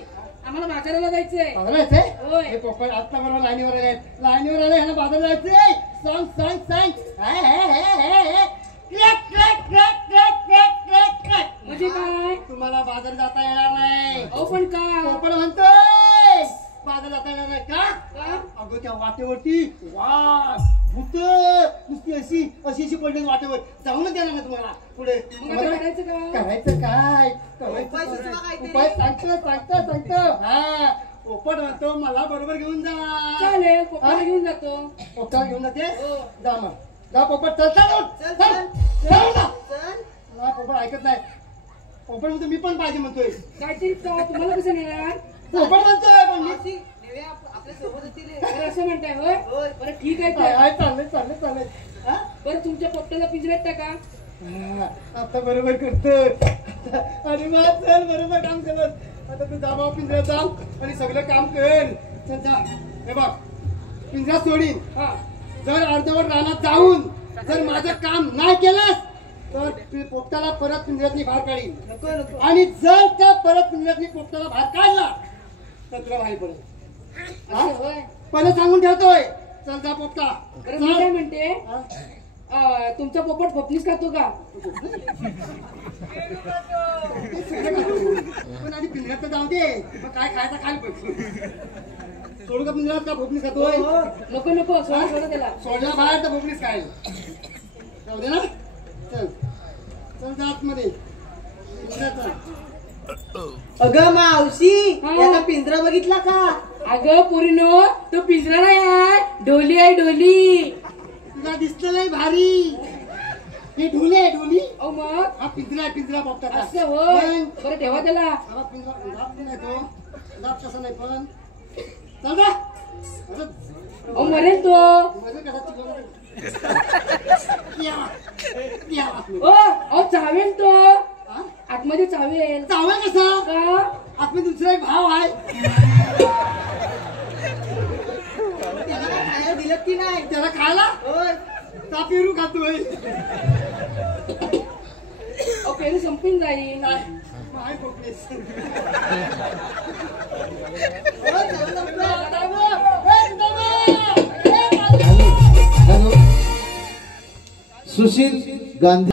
आम्हाला बाजाराला जायचंय. बाजारात जायचंय? होय. हे पोपट आता बरोबर लाईनीवर आले. लाईनीवर आले, ह्याला बाजारात जायचंय. सांग सांग सांग. हे. Clack clack clack clack clack clack clack. म्हणजे काय? तुम्हाला बाजार जाता येणार नाही. अहो पण का? पोपट म्हणतोय बाजार जाता येणार नाही का? का? अगं त्या वाटेवरती वाघ भूत नुसती अशी पडली वाटेवर, जाऊनच देणार नाही तुम्हाला पुढे. मग आता करायचं का? करायचं काय? उपाय सुचवा काहीतरी. उपाय सांगतो. हा पोपट म्हणतो मला बरोबर घेऊन जा. चालेल, पोपटाला घेऊन जातो. पोपटाला घेऊन जाते. हो. जा मग जा पोपट. चल चल चल, चल चल. चल जा. चल. मला पोपट ऐकत नाही. पोपट म्हणतो मी पण पाहिजे म्हणतोय. काहीतरी तुम्हाला कसं नेणार? पोपट म्हणतोय पण मी मावशी, नेव्या आपल्या सोबत होती रे. बरं असं म्हणताय होय? होय. बरं ठीक आहे काय तर. आहे, चाललंय. हा? बरं तुमच्या पोपटाला पिंजऱ्यात टाका. हा, आता बरोबर करतो. अरे वा चल बरोबर काम करत. आता तू जा बाबा पिंजऱ्यात जा आणि सगळं काम कर. चल जा. हे बघ पिंजरा सोडीन. हा. जर अर्धवट रानात जाऊन जर माझं काम नाही केलंस तर पोपटाला परत पिंजऱ्यातनी बाहेर काढीन. नको. आणि जर त्या परत पिंजऱ्यातनी पोपटाला बाहेर काढला तर तुला बाहेर पडेल. असं होय. पहिलं सांगून ठेवतोय. चल जा पोपटा. बरं मी काय म्हणते, हा? तुमचा पोपट फपनीस खातो का? पण आधी पिंजऱ्यात तर जाऊ दे. मग काय खायचा खाल बघ. सोडू का पिंजऱ्यात का भोपणीस खातोय? नको सोडा त्याला. सोडला बाहेर तर भोपणीस खाईल. जाऊ दे ना. चल जा आतमध्ये. पिंजऱ्यात जा. अगं मावशी, हा. याचा पिंजरा बघितला का? अगं पोरीनो, तो पिंजरा नाही आहे, डोली आहे डोली. तुला दिसलं नाही भारी? हे ढोली आहे ढोली. अहो मग हा पिंजरा पोपटाचा. असं होय. बरं ठेवा त्याला. हा पिंजरा दाब नाही तो. दाब कसा नाही पण. चल जा. अहो मरेल तो. मजा कसा चिकवला. या. अहो चावेल तो. हा? आतमध्ये चावेल. चावल कसा? का? आतमध्ये दुसरा एक भाव आहे. त्याला काय खायला दिलं की नाही? त्याला खायला होय. ता पेरू खातोय. अहो पेरू संपून जाईल. नाही आहे पोपलीस. होय, चांगलं संपलं. हॅलो सुशील गांधी.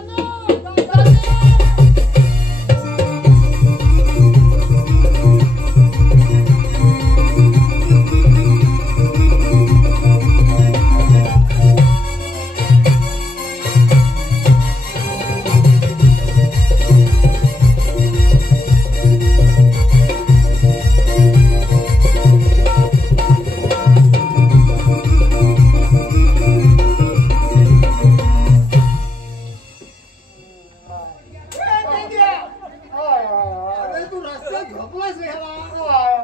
अरे तू रस्त्यात झोपलास रे ह्याला.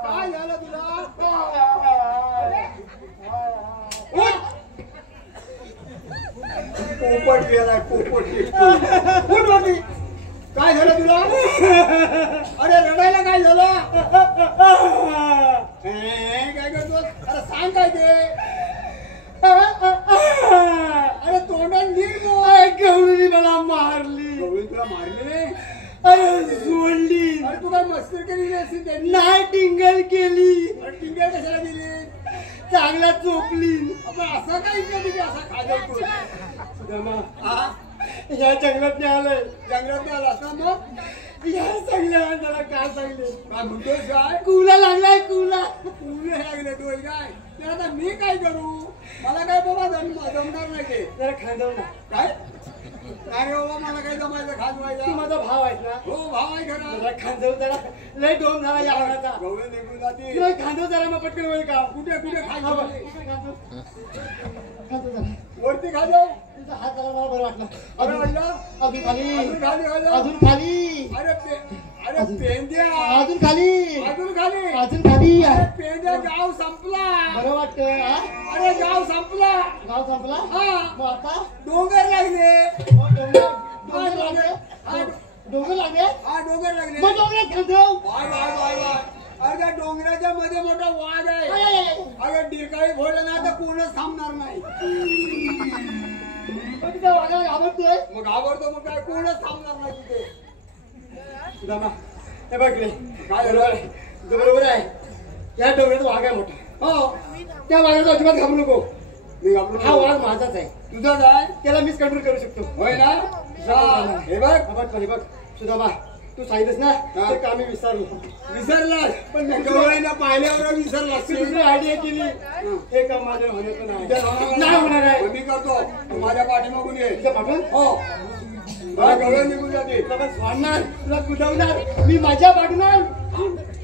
काय झालं तुला? उठ. पोपट गेलाय पोपट. उठ बाकी. काय झालं तुला? अरे रडायला काय झालं? काय करतो? अरे सांग काय ते. अरे तोंडात नीट बोल. गौरी मला मारली. गौरी तुला मारली? अरे सोडली. अरे तू काय मस्ती केली असेल त्यांनी? नाही टिंगल केली. टिंगल कशाला दिली? चांगला चोपली. आपण असा काय कधी असा खाजवतो? या जंगलात नाही आलोय. जंगलात नाही आला असता मग या सगळ्या त्याला काय सांगले? काय म्हणतोय काय? कुला लागलाय कुला. कुले लागले तू काय? तर आता मी काय करू? मला काय बाबा जमणार नाही ते. जरा खांदव ना. काय अरे बाबा मला काही जमायचं तू खाजवायला. माझा भाव आहेस ना. हो भाव आहे खरा. जरा खांदव जरा लय डोम झाला या अंगाचा. गवळण निघून जाते. लय खांदव जरा मग पटकन होईल काम. कुठे कुठे हा खाजव. बघ. खांदव जरा. वरती खाजव. तुझा हात जरा मला बरं वाटलं. बरं वाटलं? अजून खाली. अजून खाली खाजव. अजून खाली. अरे पेंद्या. अजून खाली. अजून खाली. अजून खाली. अरे पेंद्या गाव संपला. बरं वाटतं. हा? अरे गाव संपला. गाव संपला. हा. मग आता डोंगर लागले. मग डोंगर लागले. डोंगर लागले. हा डोंगर लागले. मग डोंगरात खांदव. वाय वाय वाय वाय. अरे त्या डोंगराच्या मध्ये मोठा वाघ आहे. अगं डिरकाळी फोडलं ना तर कोणच थांबणार नाही. मग तिथं वाघाला घाबरतोय. मग घाबरतो मग काय कोणच थांबणार नाही तिथे. सुदामा, हे बघ रे. काय झालं? तुझं बरोबर आहे. या डोंगरात वाघ आहे मोठा. हो. त्या वाघाचा अजिबात घाबरू नको. मी घाबरतो. हा वाघ माझाच आहे. तुझं काय त्याला मीच कंट्रोल करू शकतो. होय ना. जा. हे बघ हे बघ सुदामा, तू सांगितलंस ना हा. तर का मी विसरलो. विसरलास पण गवळीला पाहिल्यावर विसरलास. तू दुसरी आयडिया केली. हे काम माझ्या होण्याचं नाही. नाही होणार आहे. मी करतो. तू माझ्या पाठीमागून ये. तुझ्या पाठून हो. मला गवळण निघून जाते. तुला सोडणार, तुला कुठवणार, मी माझ्या पाठवणार.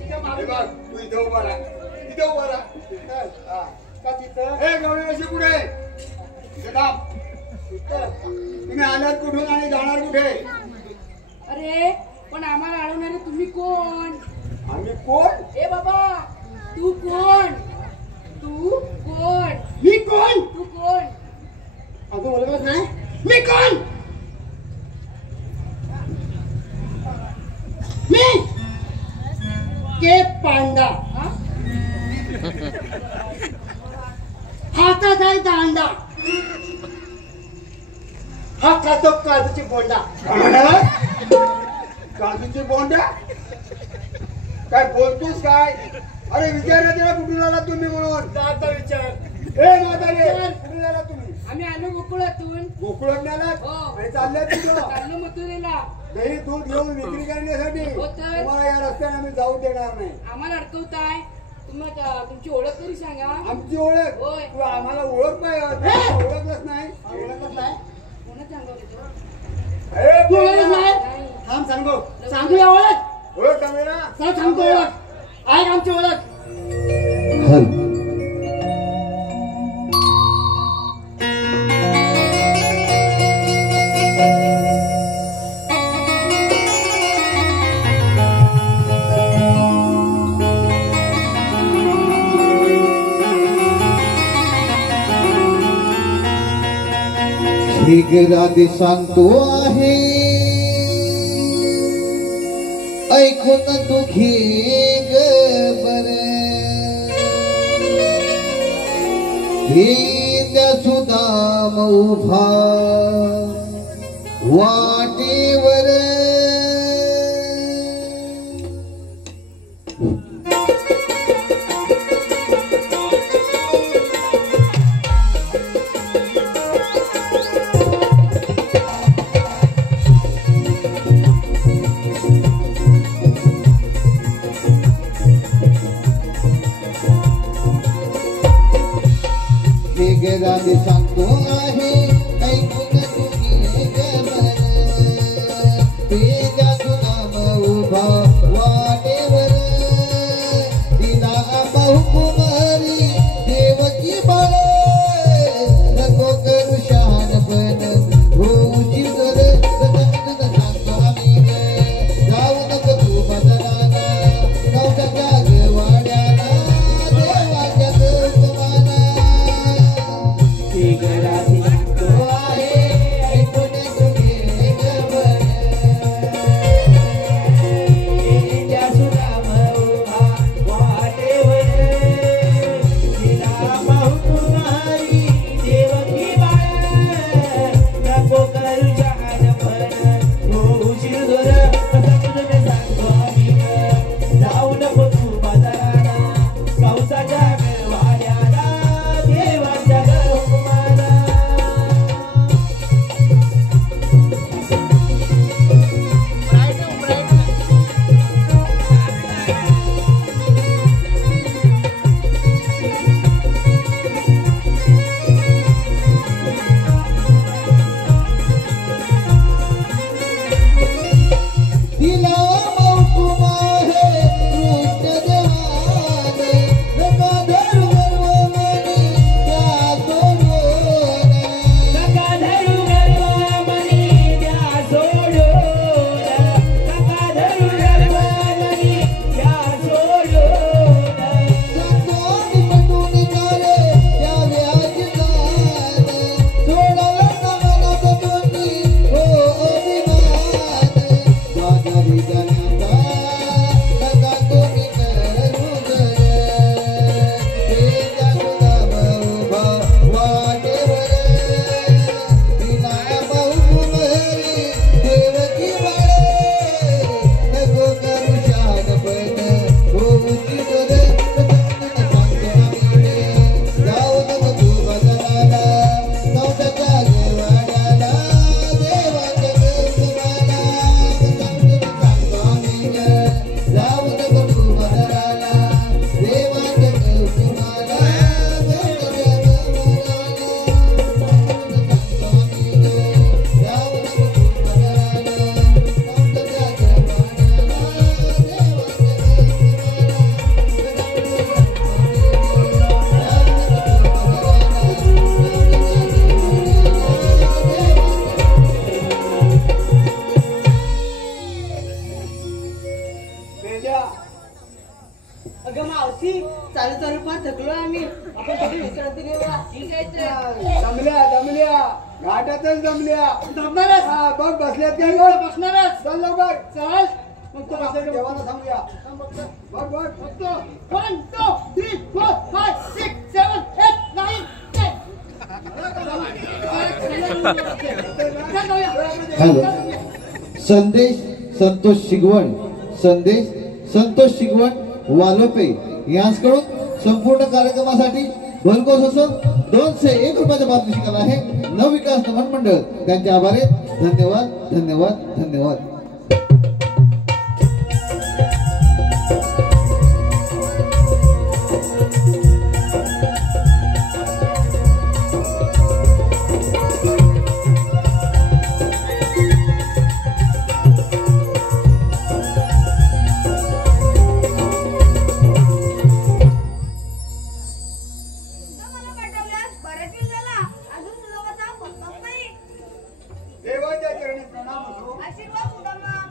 हे बघ तू इथे उभा राहा. इथे उभा राहा. का तिथं? हे गवळी अशी कुठे इथे थांब. तुम्ही आलात कुठून आणि जाणार कुठे? अरे पण आम्हाला अडवणारे तुम्ही कोण? आम्ही कोण? ए बाबा, तू कोण? तू कोण? मी कोण? तू कोण? अजून ओळखलंच नाही. मी कोण? मी के पांडा. हातात आहे दांडा. हा खातो काजूची बोंडा. काजूची बोंड्या काय बोलतोस काय? अरे विचारा त्याला कुठून आला तुम्ही म्हणून. दादा विचार. हे म्हातारे कुठून आला तुम्ही? आम्ही आलो गोकुळातून. गोकुळात आलात हो. आणि चालल्यात तिथं चाललो मथुरेला. दही दूध घेऊन विक्री करण्यासाठी. हो तर. तुम्हाला या रस्त्याने आम्ही जाऊ देणार नाही. आम्हाला अडकवताय. तुम्हाला तुमची ओळख तरी सांगा. आमची ओळख होय. तू आम्हाला ओळख नाही ओळखलंच नाही. ओळखच नाही. कोणा सांगू हे तू ओळख नाही. थांब सांगू. सांगूया ओळख. ओळख सांगू ना. चल सांगतो ओळख. आहे आमची ओळख. राधे सांगतो आहे ऐकून तू घे ग बर. हे त्या सुदाम उभा वाटेवर. राधे सांगतो आहे ऐकून तुम्ही गबर. तेजा सुनाम उभा वाटेवर. दिला बहुकुमारी देवकी बाळ. नको करू शहाणपण होऊची तर. सांगतो आम्ही जाऊ नको तू बदलाना. नवसाच्या गवाड्याला देवाच्या गमाना. राधे सांगतो आहे ठीक आहे तर. दमल्या घाटातच दमल्या. जमणारच. हा, बघ बसल्यात काय एवढं बसणारच. चल लवकर. चल मग तो बसायला देवाला सांगूया. बघ बघ. 1 2 3 4 5 6 7 8 9 10. हॅलो. संदेश संतोष शिगवण, संदेश संतोष शिगवण वालोपे यांच्याकडून संपूर्ण कार्यक्रमासाठी भरघोस असं 201 रुपयाचं पारितोषिक आलं आहे. नवविकास नमन मंडळ त्यांचे आभार आहेत. धन्यवाद धन्यवाद धन्यवाद. देवाच्या चरणी प्रणाम असो.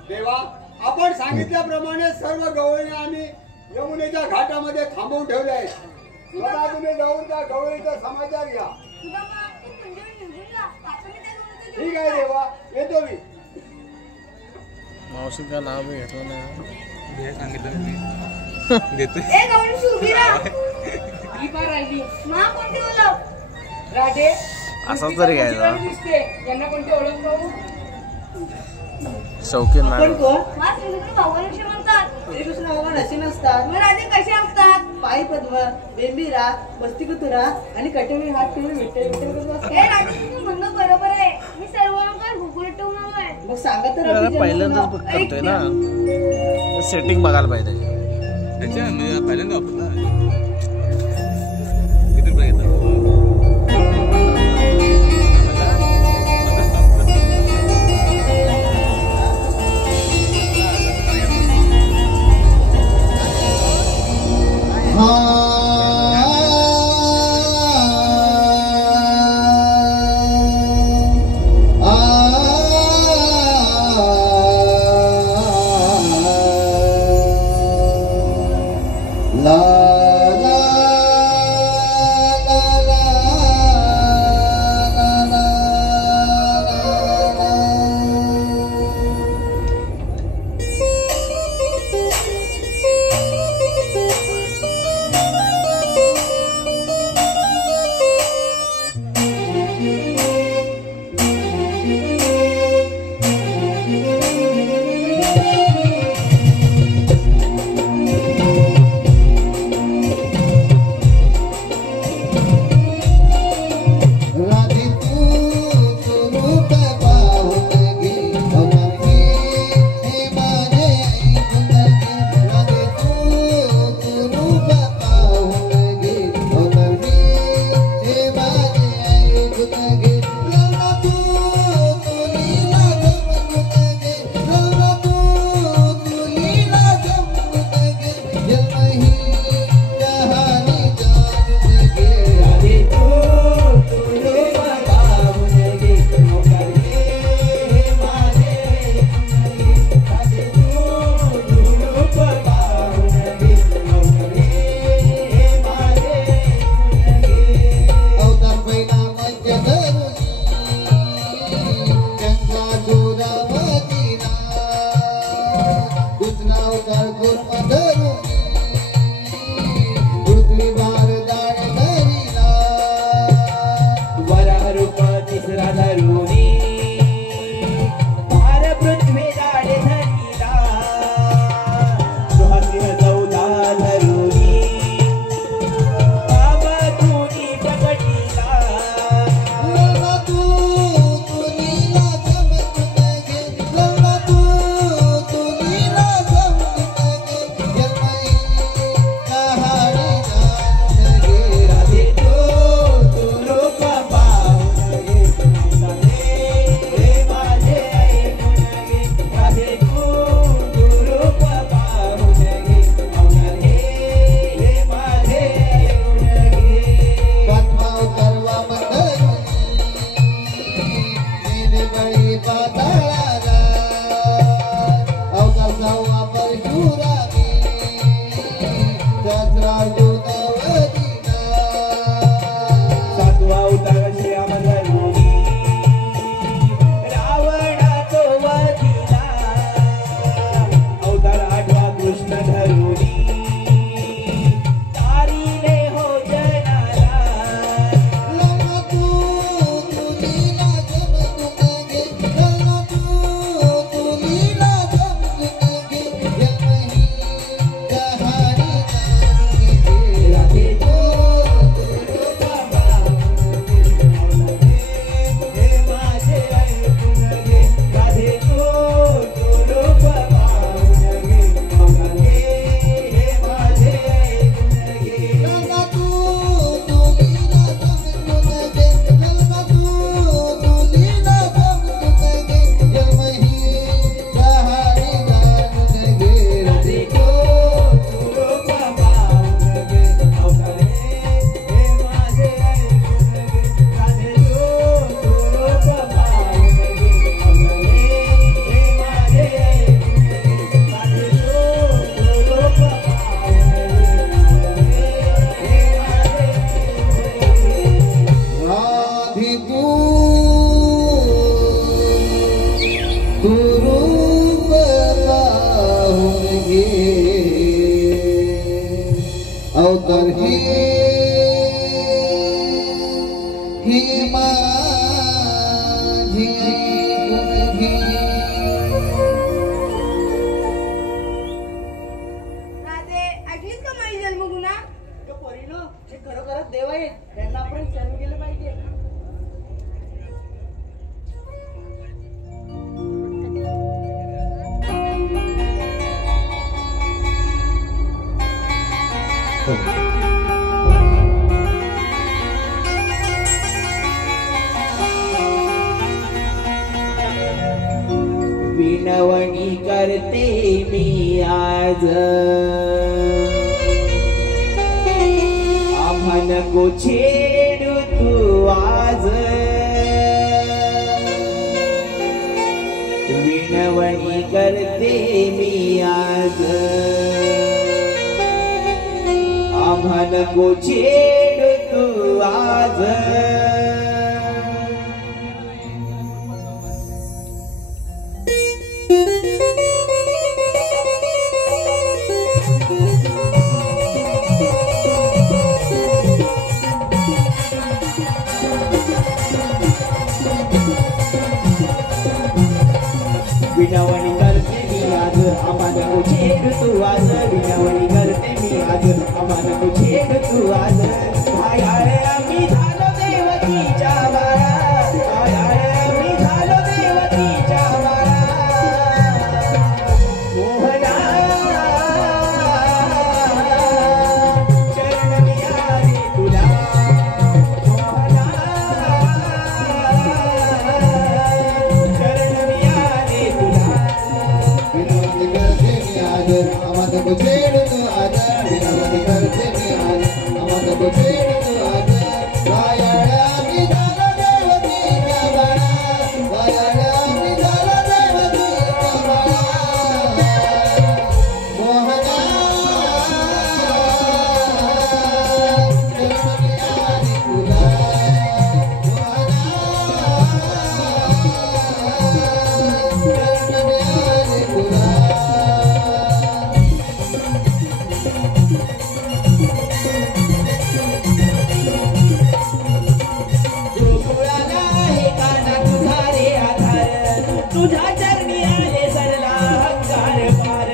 देवा, आपण सांगितल्याप्रमाणे सर्व गवळणी आम्ही यमुनेच्या घाटामध्ये थांबवून ठेवले आहेत. स्वतः तुम्ही जाऊन त्या गवळीचा समाचार घ्या. ठीक आहे देवा, येतो मी. मावशी का नाव भी घेतलं नाही. सांगितलं मी देतो. ए गवळी उभी राहा. ही बार राहिली. नाव कोणते ओळख? राधे असाच तरी घ्यायचा. दिसते यांना कोणती ओळख पाहू. शौकीन आपण नाही. कोण? मला श्रीकृष्ण भगवानशी म्हणतात. श्रीकृष्ण भगवान असे नसतात. मग राधे कसे असतात? पायी पद्म, बेंबीरा, वस्तिकुतुरा आणि कटवी हात ठेवून विठ्ठल विठ्ठल करत असतात. हे राधे तुझं म्हणणं बरोबर आहे. मी सर्वांना गुगल ठेवून आलोय. मग सांगा तर त्याला अगदी जन्म पहिल्यांदाच नाव. बुक करतोय ना. सेटिंग बघायला पाहिजे त्याची. पहिल्यांदा वापरला किती रुपये घेतला. ला अवतार ही माझी गुणही. राधे ऐकलीस का माझी जन्मगुणा? तो पोरीनो हे खरोखरच देव आहेत, त्यांना आपण सर्व केलं पाहिजे. विनवणी करते मी आज, आम्हा नको छेडू तू आज. विनवणी करते मी आज, आम्हा नको छेडू तू आज. विनवणी करते मी आज, आम्हाला नको छेड तू आज. विनवणी करते मी आज, आम्हाला नको छेड तू आज. आयाळे आम्ही झालो देवतीच्या बाळा, आयाळे आम्ही झालो देवतीच्या बाळा. मोहना चरण मी आले तुला, मोहना चरण मी आले तुला. विनवणी करते मी आज, आम्हाला नको छेड तू आज. विनवणी करते मी आज, आम्हाला नको छेड तू आज. वायाळ्या मी झालो देवतीच्या बाळा, वायाळ्या मी झालो देवतीच्या बाळा. मोहना चरण मी आले तुला, मोहना चरण मी आले तुला. गोकुळाला आहे काना तुझा रे आधार, तुझ्या चरणी आले सरला हंकार पार.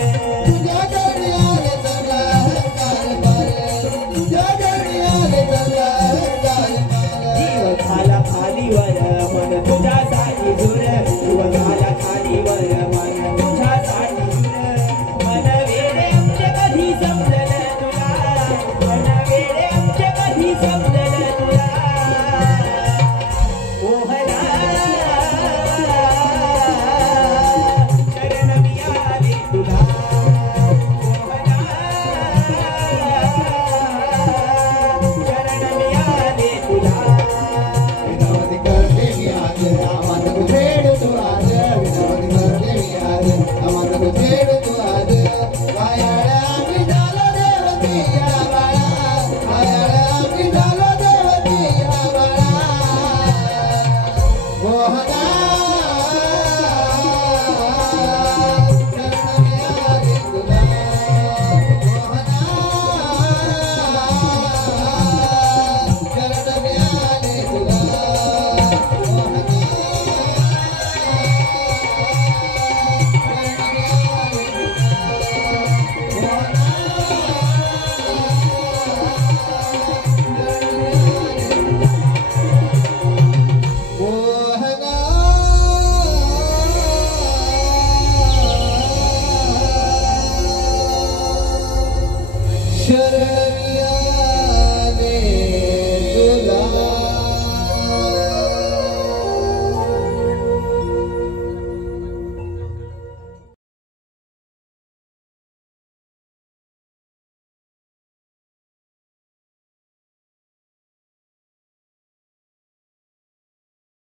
तुझ्या चरणी आले सरला हंकार पार, तुझ्या चरणी आले सरला हंकार पार. जीव झाला खालीवर मन तुझ्यासाठी झुर, जीव झाला खालीवर मन तुझ्यासाठी झुर. मन वेडे आमचे कधी समजलं तुला, मन वेडे आमचे कधी समजलं तुला. मोहना चरण मी आले तुला, मोहना चरण मी आले तुला. विनवणी करते मी आज, आम्हाला नको छेड तू आज. विनवणी करते मी आज, आम्हाला नको छेड तू आज. वायाळ्या मी झालो देवतीच्या बाळा, वायाळ्या मी झालो देवतीच्या बाळा. मोहना चरण मी आले तुला, मोहना चरण मी आले तुला, मोहना चरण मी आले तुला.